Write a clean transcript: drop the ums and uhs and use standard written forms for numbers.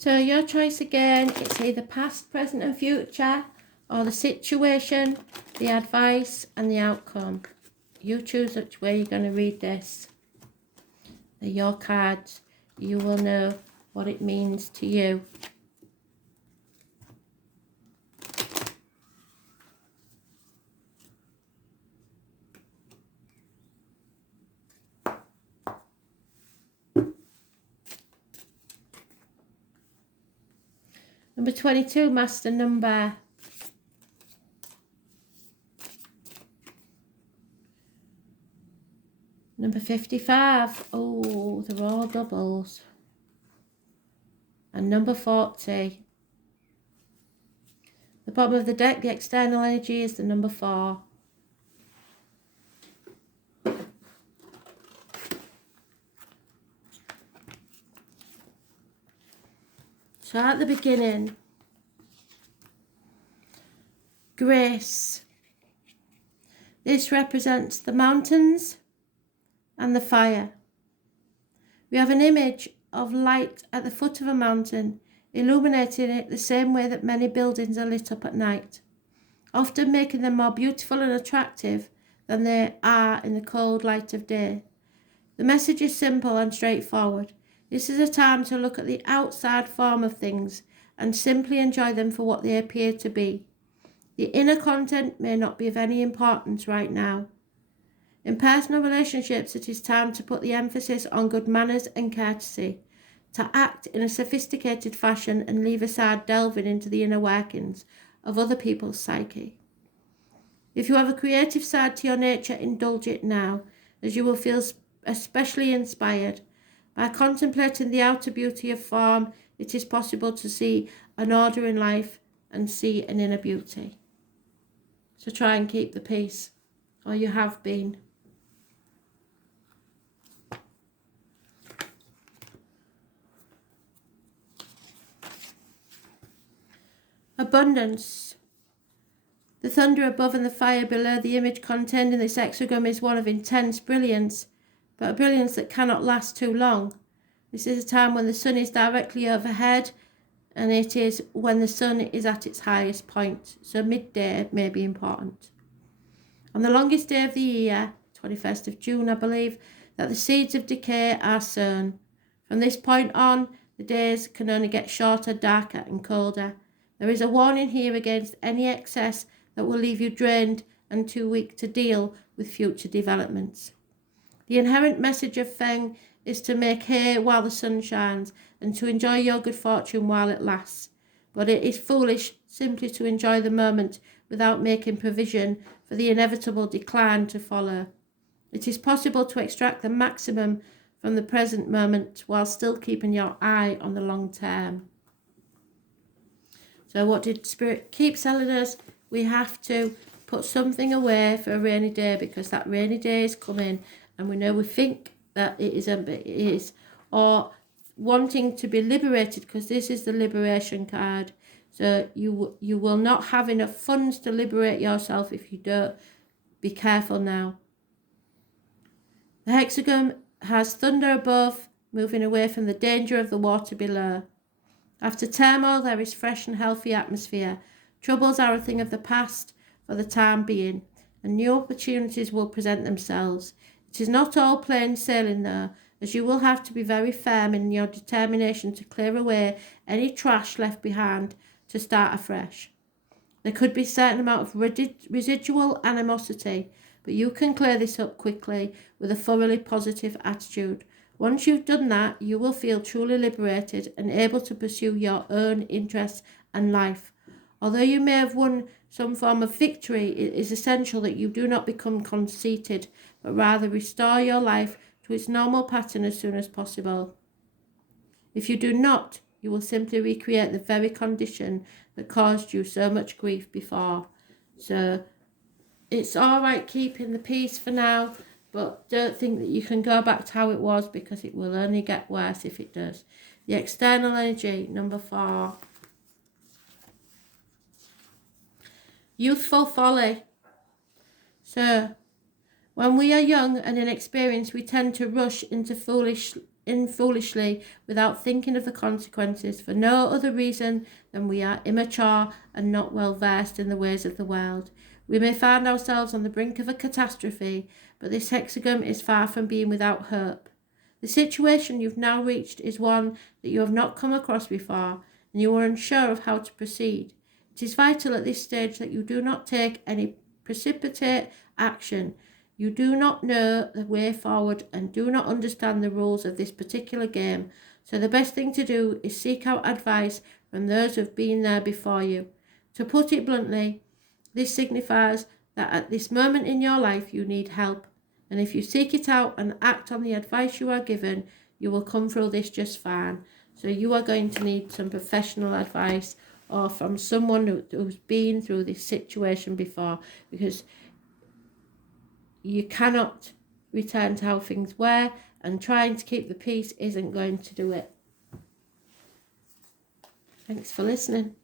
So your choice again, it's either past, present and future, or the situation, the advice and the outcome. You choose which way you're going to read this. They're your cards. You will know what it means to you. Number 22, master number. Number 55. Oh, they're all doubles. And number 40. The bottom of the deck, the external energy is the number 4. So at the beginning, grace. This represents the mountains and the fire. We have an image of light at the foot of a mountain, illuminating it the same way that many buildings are lit up at night, often making them more beautiful and attractive than they are in the cold light of day. The message is simple and straightforward. This is a time to look at the outside form of things and simply enjoy them for what they appear to be. The inner content may not be of any importance right now. In personal relationships, it is time to put the emphasis on good manners and courtesy, to act in a sophisticated fashion and leave aside delving into the inner workings of other people's psyche. If you have a creative side to your nature, indulge it now, as you will feel especially inspired. By contemplating the outer beauty of form, it is possible to see an order in life and see an inner beauty. So try and keep the peace, or you have been. Abundance. The thunder above and the fire below. The image contained in this hexagram is one of intense brilliance, but a brilliance that cannot last too long. This is a time when the sun is directly overhead, and it is when the sun is at its highest point, so midday may be important. On the longest day of the year, 21st of June, I believe, that the seeds of decay are sown. From this point on, the days can only get shorter, darker and colder. There is a warning here against any excess that will leave you drained and too weak to deal with future developments. The inherent message of Feng is to make hay while the sun shines and to enjoy your good fortune while it lasts. But it is foolish simply to enjoy the moment without making provision for the inevitable decline to follow. It is possible to extract the maximum from the present moment while still keeping your eye on the long term. So what did Spirit keep telling us? We have to put something away for a rainy day, because that rainy day is coming, and we think that it is, or wanting to be liberated, because this is the liberation card. So you will not have enough funds to liberate yourself if you don't. Be careful now. The hexagram has thunder above, moving away from the danger of the water below. After turmoil, there is fresh and healthy atmosphere. Troubles are a thing of the past for the time being, and new opportunities will present themselves. It is not all plain sailing though, as you will have to be very firm in your determination to clear away any trash left behind to start afresh. There could be a certain amount of residual animosity, but you can clear this up quickly with a thoroughly positive attitude. Once you've done that, you will feel truly liberated and able to pursue your own interests and life. Although you may have won some form of victory, it is essential that you do not become conceited, but rather restore your life to its normal pattern as soon as possible. If you do not, you will simply recreate the very condition that caused you so much grief before. So it's all right keeping the peace for now, but don't think that you can go back to how it was, because it will only get worse if it does. The external energy, number 4. Youthful Folly. So when we are young and inexperienced, we tend to rush into in foolishly without thinking of the consequences for no other reason than we are immature and not well versed in the ways of the world. We may find ourselves on the brink of a catastrophe, but this hexagon is far from being without hope. The situation you've now reached is one that you have not come across before, and you are unsure of how to proceed. It is vital at this stage that you do not take any precipitate action. You do not know the way forward and do not understand the rules of this particular game, so the best thing to do is seek out advice from those who have been there before you. To put it bluntly, this signifies that at this moment in your life you need help, and if you seek it out and act on the advice you are given, you will come through this just fine. So you are going to need some professional advice or from someone who's been through this situation before, because you cannot return to how things were, and trying to keep the peace isn't going to do it. Thanks for listening.